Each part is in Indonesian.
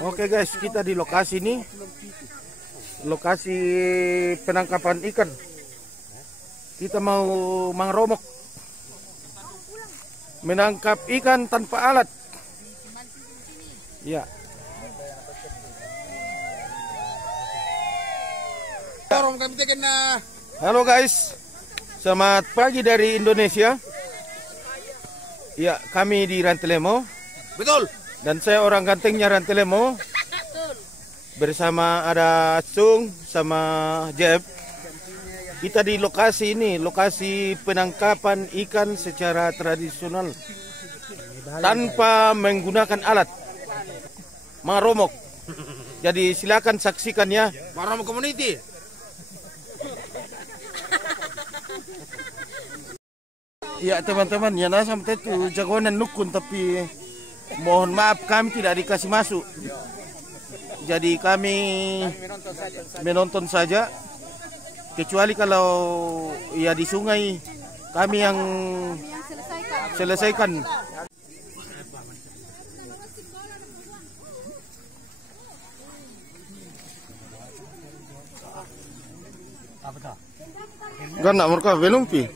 Oke guys, kita di lokasi ini, lokasi penangkapan ikan. Kita mau mangromok, menangkap ikan tanpa alat. Ya. Halo guys, selamat pagi dari Indonesia. Ya, kami di Rantelemo. Betul. Dan saya orang gantengnya Rantelemo. Bersama ada Sung sama Jeb. Kita di lokasi ini, lokasi penangkapan ikan secara tradisional tanpa menggunakan alat. Mangromok. Jadi silakan saksikan ya. Mangromok community. Ya teman-teman, ya sampai itu jagoan nukun, tapi mohon maaf kami tidak dikasih masuk. Jadi kami menonton saja. Kecuali kalau ya di sungai kami yang selesaikan. Kan nak mereka belum pi.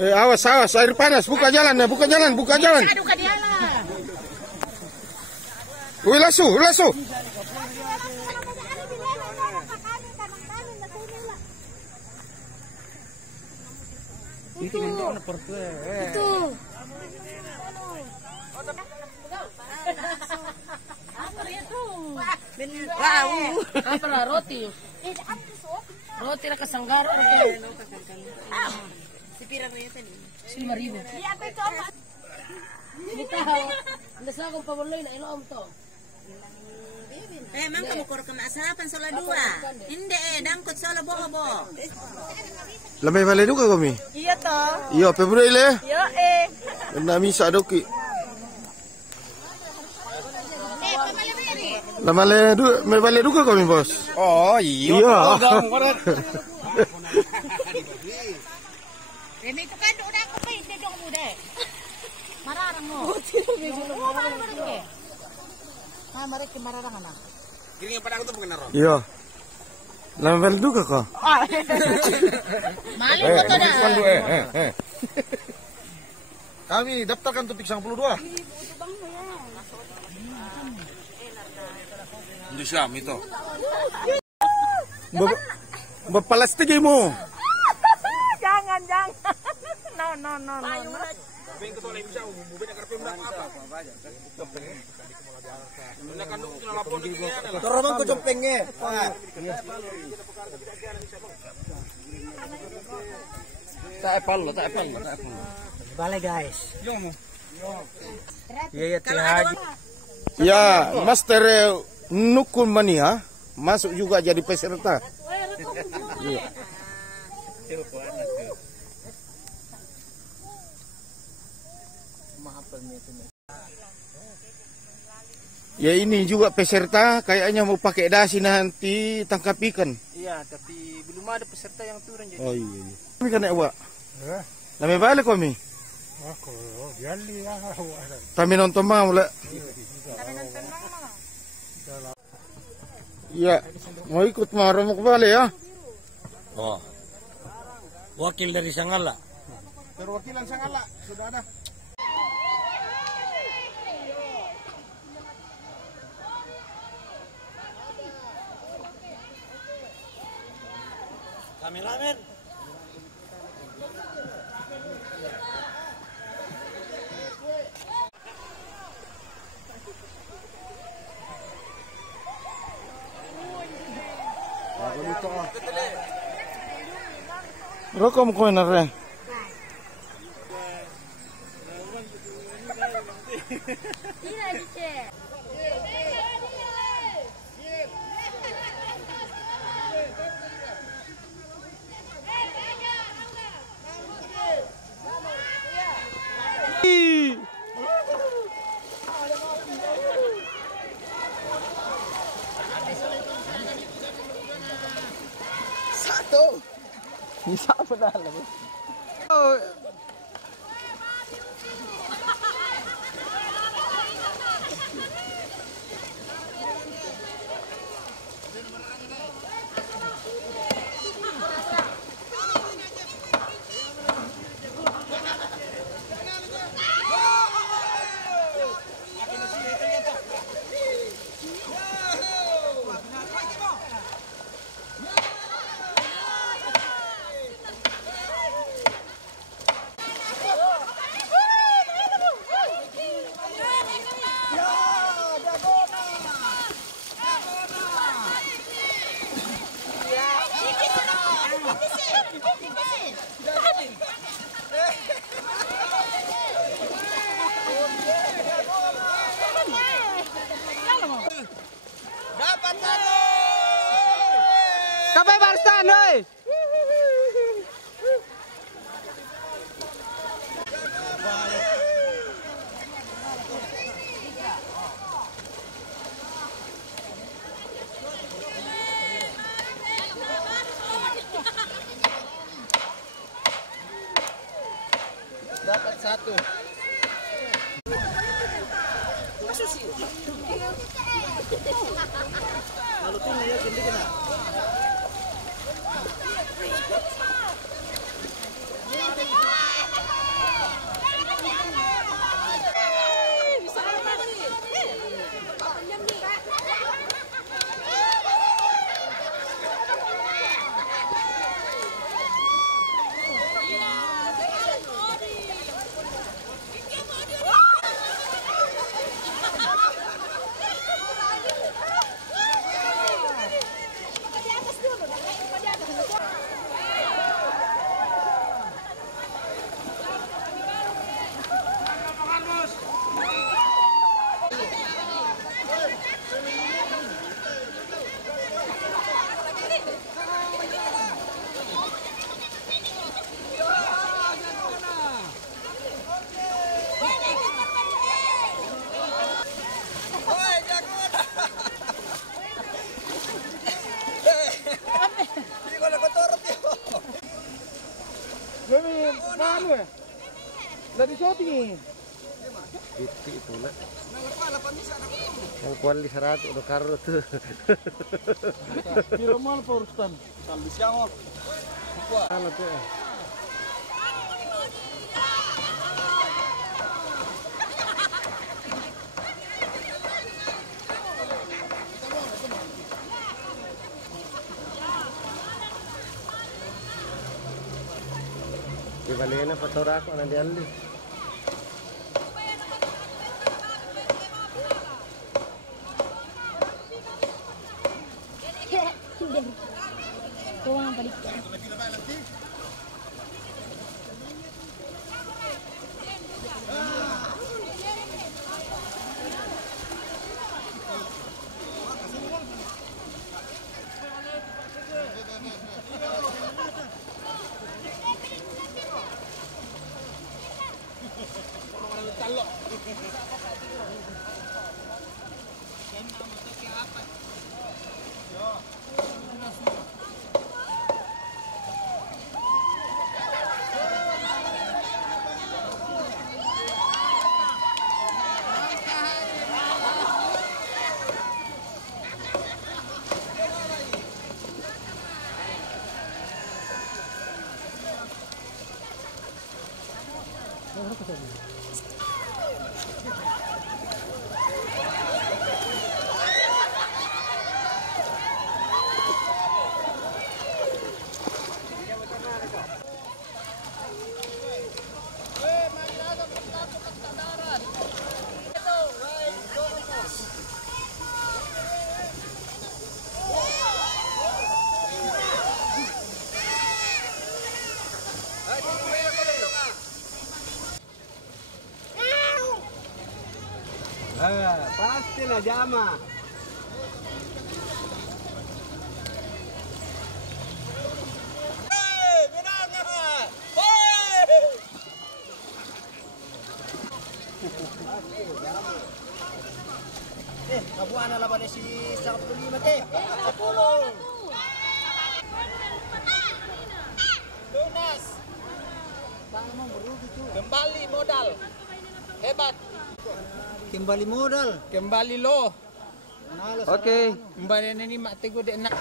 Awas, awas, air panas, buka jalan ya, buka jalan, buka jalan. Wih, lasu, lasu. Itu. Wow. Apa lah roti? Roti ra kasanggar roti. Sepiranya tadi. 5,000. Iya, aku coba. Ini tahu. Ndas na akong pabuloy na inom to. Man kamu kur ke masalapan sola dua. Hindi dangkot sola bobo. Lamay bale duka kami. Iya toh. Iya, Februari le. Yo Nami sa doki. Lamale du, may bale duka kami, bos. Oh iya. Iya. Ini itu kan udah aku pay dedong mo de. Mararang mo. Ah, mari ke mararang na. Kini yang pada aku tuh bukan naro. Iya. Lamay bale duka ka. Malu ko to na. Kami daftarkan topik 92. Hindi siya, ito. Bapalastig mo. Jangan. No. Toromang ko jumpengnya. Tak epal. Bale guys. Ya, Master Nukun Mania masuk juga jadi peserta. Iya. Ya ini juga peserta kayaknya mau pakai dasi nanti tangkap ikan. Iya, tapi belum ada peserta yang turun jadi. Oh iya. Kami kan ya, Wak? Lama balik kami. Ako, gali Kami nonton mau lah. Ya, mau ikut maromok balik ya. Oh. Wakil dari Sangala. Perwakilan Sangala sudah ada. Kameramen. Rokok mo ko na rin. Tidak dicek. Satu. Bisa apa dah lah. Oh. Dapat satu. Kapai Barsan, oi. Dapat satu. Lalu tinggi ya, gini kena. Dari shooting. Itu pula. Yang kuali 100 udah karo tuh. Piro mal porustan. Kalau siang Ano tuh? Di balena patora ako na dialli. Tuang ang balik ka. Pasti lah jama. Kabuana lah pada si 15 teh. 10. Lunas. Kembali modal. Hebat. Kembali modal. Kembali lo. Oke. Kembali ini mak teguh dek nak.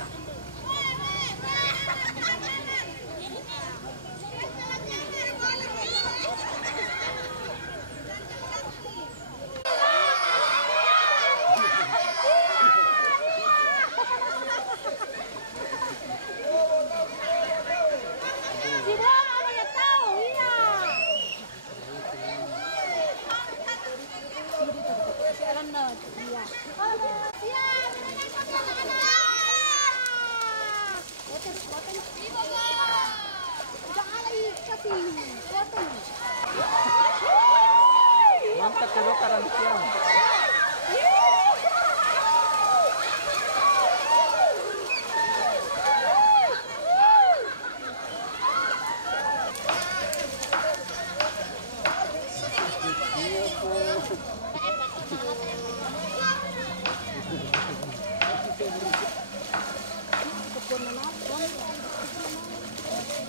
Mantap kalau karang siang.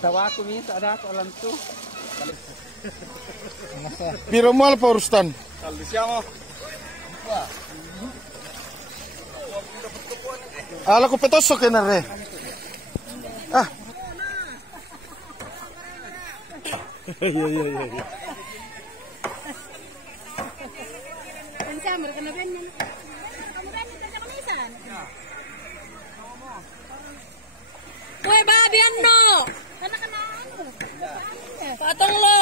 Tawa aku minta ada aku alam tu. Piro mal pa Rustan? Saldi siamo. Ala ko petoso ke na re. Ah. Iya. Pensamar kena benin. Kamu benin kerja manisan. Woi, babi ano? Kena anu. Patong lo.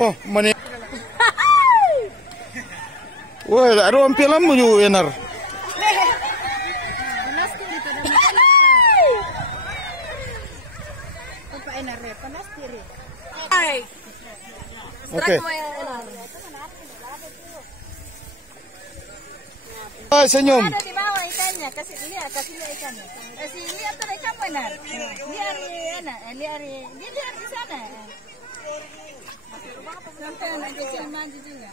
Oh, mani. Woi, aro ang pilam mo yung enar. Panas diri pada makan. Apa enar re? Panas diri. Hai. Okay. Ay, senyum. Ada di bawah ikannya, kasih lihat ikannya. Kasih lihat tuh ikan benar. Lihat enak, lihat di sana. Sampai anak kecil maju juga.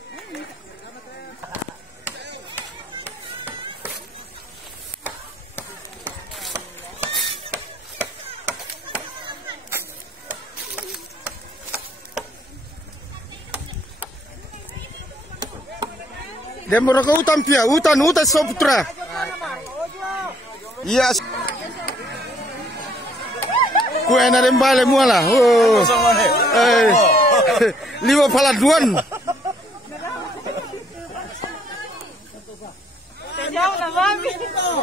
Dia murah ke hutan pia, hutan Soputra. Iya. Kue enak embale muala. Oh. 5 paladuan.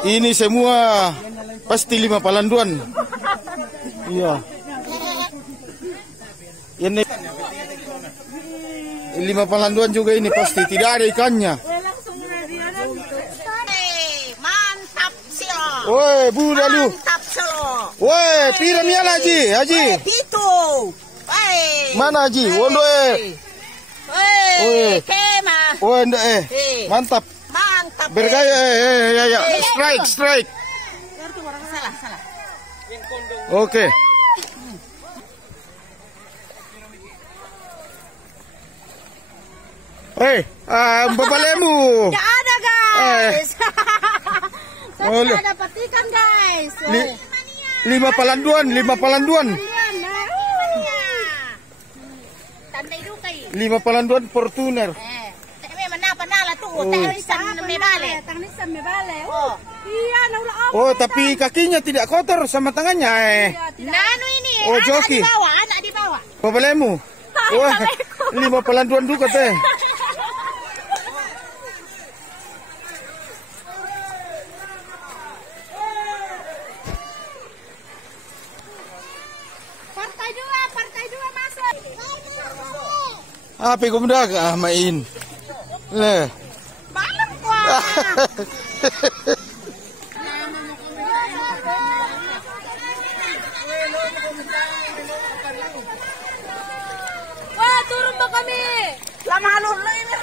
Ini semua pasti 5 palanduan. Iya. Ini 5 palanduan juga ini pasti tidak ada ikannya. Mantap silo. Woi, budak lu. Mantap silo. Woi, pira miala Haji? Haji. Pitu. Mana Haji? Wondo Woi. Kema. Wondo Mantap. Mantap. Bergaya ya. Strike. Salah. Oke. Babalemu. Tidak ada guys. Saya Oh, tidak dapat ikan guys. 5 palanduan. Tandai dukai. 5 palanduan Fortuner. Menapa tuh? Tangisan me bale. Oh. Iya, Oh, tapi kakinya tidak kotor sama tangannya. Nanu ini. Oh, joki. Anak di bawah. Babalemu. Wah, 5 palanduan juga teh. Partai dua masuk. Apa kau mendak main? Le. Malam kuah. Wah, turun tuh kami. Lama halus lo ini.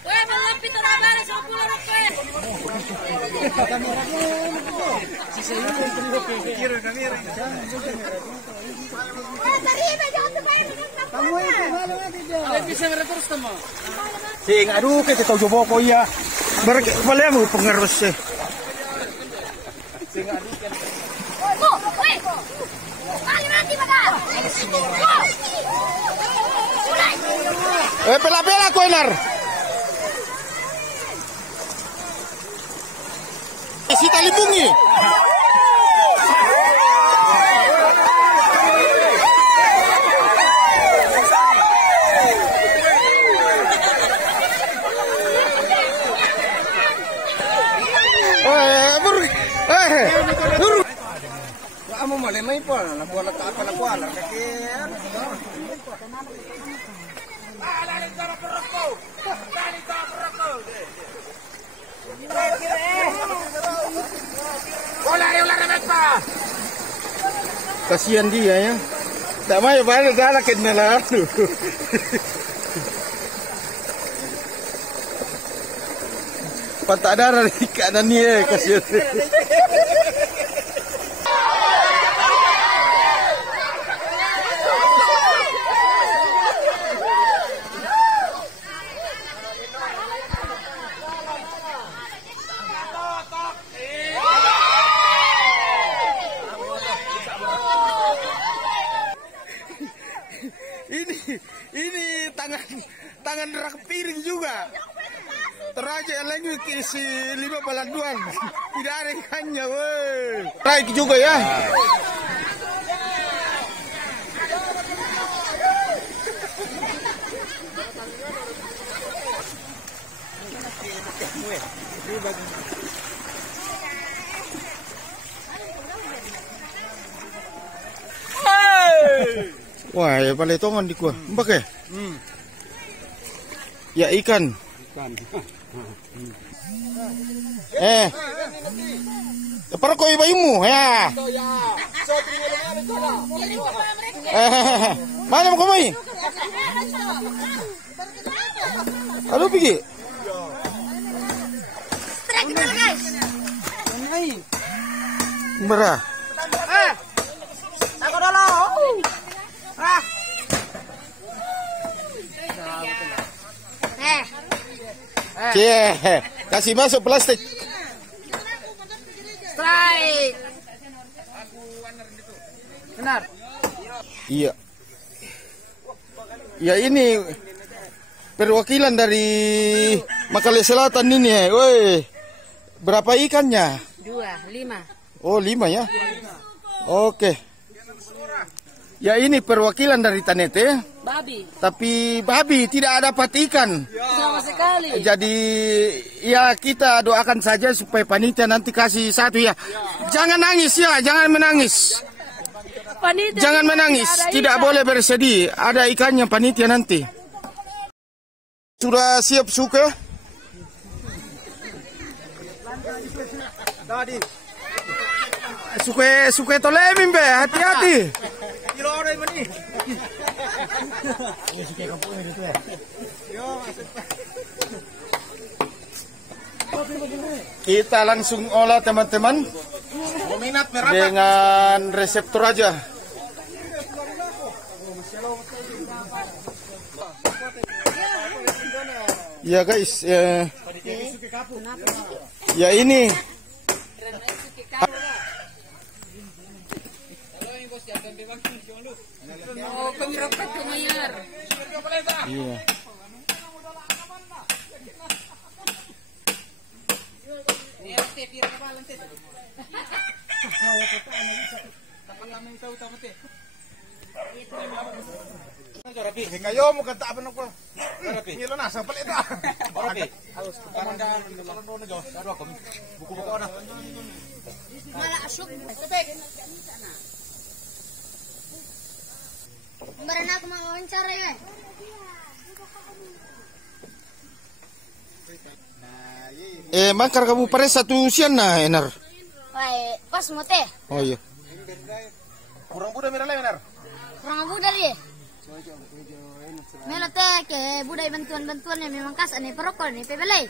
Weh, malapit na bale sa pulo ra ko. Sing aduh kita tahu coba ko ya. Boleh mo pengerus eh. Sing aduh kan. Weh. Kali nanti baga. Pela-pela ko Enar. Si talibungi. Kamu malah main pol, nak buat apa nak buat, kakek. Kasihan dia ya. Tak mau balik galak kenal tu. Patah darah di kanan ni kasihan. Ini tangan rak piring juga. Teraja lagi isi 5 baladuan. Tidak ada ikannya, woi. Raik juga ya. Wah, ya paling tongan di kuah. Mbak ya? Ya ikan. Para kau ibu ya. Mana mau kemai? Aduh pergi. Merah. Aku dulu. Kasih masuk plastik. Strike. Benar. Iya. Ya ini perwakilan dari Makale Selatan ini. Woi. Berapa ikannya? 2, 5. Oh, 5 ya. Oke. Ya ini perwakilan dari Tanete. Babi. Tapi babi tidak dapat ikan. Sama sekali. Jadi ya kita doakan saja supaya panitia nanti kasih satu ya. Jangan nangis ya, jangan menangis. Panitia Jangan menangis, tidak boleh bersedih. Ada ikannya panitia nanti. Sudah siap suka? Suka tolemin be, hati-hati. Kita langsung olah teman-teman dengan resep Toraja. Ya guys, ya ini iya. Kayo mo kata apa nako? Ngilo na sa palit ah. Rapi. Harus komandan do. Daro ako. Buku-buku na. Mala asyuk. Tepek. Kemarin aku mau wawancara ya. Mangkar kamu pare satu sian na Enar. Wah, pas mote. Oh iya. Kurang budak merah benar. Kurang muda dia. Pi. Melo teh ke budaya bantuan-bantuan yang memang kas ane perokok ane pebelai.